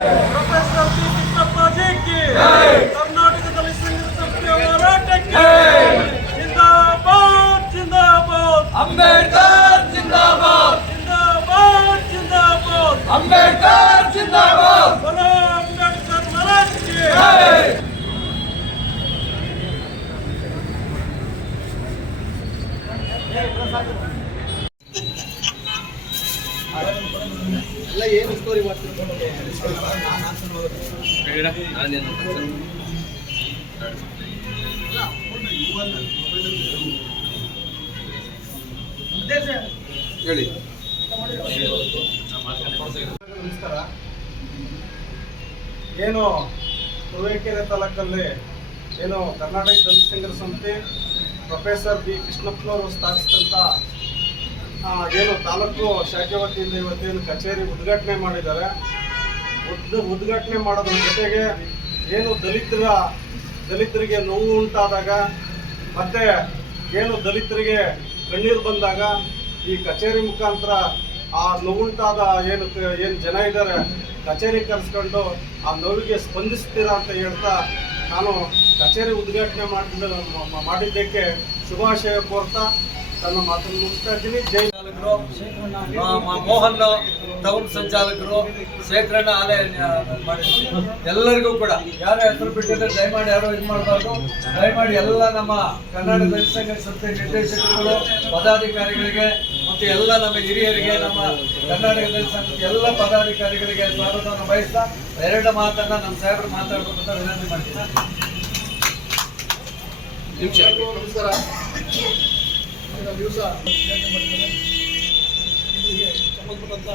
Professor B ಕೃಷ್ಣಪ್ಪಾಜಿಗೆ ಕರ್ನಾಟಕದಲ್ಲಿ ಸಂಘ ಸಂಸ್ಥೆಯ ಹೋರಾಟಕ್ಕೆ ಜಿಂದಾಬಾದ್ ಜಿಂದಾಬಾದ್ ಅಂಬೇಡ್ಕರ್ ಜಿಂದಾಬಾದ್ ಜಿಂದಾಬಾದ್ ಜಿಂದಾಬಾದ್ ಅಂಬೇಡ್ಕರ್ ಜಿಂದಾಬಾದ್ बोलो अंबेडकर महाराज की ಎಲ್ಲ ಏನು ಸ್ಟೋರಿ ಮಾಡ್ತೀವಿ ಹೇಳಿ. ನಮಸ್ಕಾರ. ಏನು ತುರುವೇಕೆರೆ ತಾಲೂಕಲ್ಲಿ ಏನು ಕರ್ನಾಟಕ ದಲಿತ ಸಂಘದ ಸಂಸ್ಥೆ ಪ್ರೊಫೆಸರ್ ಬಿ ಕೃಷ್ಣಪ್ಪನವರು ಸ್ಥಾಪಿಸಿದಂಥ ಏನು ತಾಲೂಕು ಶಾಖೆ ವತಿಯಿಂದ ಇವತ್ತೇನು ಕಚೇರಿ ಉದ್ಘಾಟನೆ ಮಾಡಿದ್ದಾರೆ. ಉದ್ಘಾಟನೆ ಮಾಡೋದ್ರ ಜೊತೆಗೆ ಏನು ದಲಿತರಿಗೆ ನೋವು ಉಂಟಾದಾಗ ಮತ್ತು ಏನು ದಲಿತರಿಗೆ ಕಣ್ಣೀರು ಬಂದಾಗ ಈ ಕಚೇರಿ ಮುಖಾಂತರ ಆ ನೋವುಂಟಾದ ಏನು ಜನ ಇದ್ದಾರೆ ಕಚೇರಿ ಕರೆಸ್ಕೊಂಡು ಆ ನೋವಿಗೆ ಸ್ಪಂದಿಸ್ತೀರಾ ಅಂತ ಹೇಳ್ತಾ ನಾನು ಕಚೇರಿ ಉದ್ಘಾಟನೆ ಮಾಡಿದ್ದಕ್ಕೆ ಶುಭಾಶಯ ಕೋರ್ತಾ ತನ್ನ ಮಾತನ್ನು ಮುಗಿಸ್ತಾ ಇದ್ದೀನಿ. ಜೈ ಮೋಹನ್ ಟೌನ್ ಸಂಚಾಲಕರು, ಶೇಖರಣ್ಣ ಆಲಯ ಎಲ್ಲರಿಗೂ ಕೂಡ ಯಾರು ಹೆಸರು ಬಿಟ್ಟಿದ್ರೆ ದಯಮಾಡಿ ಯಾರು ಇದು ಮಾಡಬಾರ್ದು. ದಯಮಾಡಿ ಎಲ್ಲ ನಮ್ಮ ಕರ್ನಾಟಕ ದಲಿತ ಸಂಘ ಸಂಸ್ಥೆ ನಿರ್ದೇಶಕರುಗಳು, ಪದಾಧಿಕಾರಿಗಳಿಗೆ ಮತ್ತು ಎಲ್ಲ ನಮ್ಮ ಹಿರಿಯರಿಗೆ, ನಮ್ಮ ಕರ್ನಾಟಕ ದಲಿತ ಸಂಘದ ಎಲ್ಲ ಪದಾಧಿಕಾರಿಗಳಿಗೆ ಸ್ವಾಗತವನ್ನು ಬಯಸ್ತಾ ಎರಡು ಮಾತನ್ನ ನಮ್ಮ ಸಾಹೇಬರು ಮಾತಾಡಬೇಕು ಅಂತ ವಿನಂತಿ ಮಾಡ್ತೀನಿ. ನಮಸ್ಕಾರ. ದಿವಸ ಉದ್ಘಾಟನೆ ಮಾಡಿದ್ದಾರೆ. ಇಲ್ಲಿಗೆ ಸಂಬಂಧಪಟ್ಟಂಥ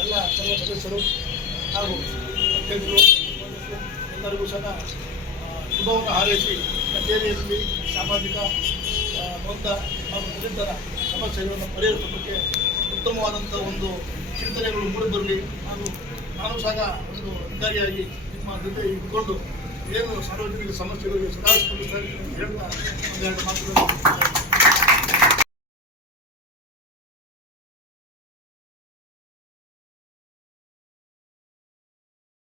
ಎಲ್ಲ ಸರ್ವ ಸದಸ್ಯರು ಹಾಗೂ ಅಧ್ಯಕ್ಷರು ಎಲ್ಲರಿಗೂ ಸಹ ಶುಭವನ್ನು ಹಾರೈಸಿ ಕಚೇರಿಯಲ್ಲಿ ಸಾಮಾಜಿಕ ನೊಂದ ಹಾಗೂ ದಲಿತರ ಸಮಸ್ಯೆಗಳನ್ನು ಪರಿಹರಿಸೋದಕ್ಕೆ ಉತ್ತಮವಾದಂಥ ಒಂದು ಚಿಂತನೆಗಳು ಮೂಡಿಬರಲಿ ಹಾಗೂ ನಾನು ಸಹ ಒಂದು ಅಧಿಕಾರಿಯಾಗಿ ನಿಮ್ಮ ಜೊತೆ ಇಟ್ಕೊಂಡು ಏನು ಸಾರ್ವಜನಿಕ ಸಮಸ್ಯೆಗಳಿಗೆ ಸದಾ ಸ್ಪಂದಿಸ್ತಾ ಇದ್ದೀನಿ ಅಂತ ಹೇಳ್ತಾ ಒಂದೆರಡು ಮಾತುಗಳು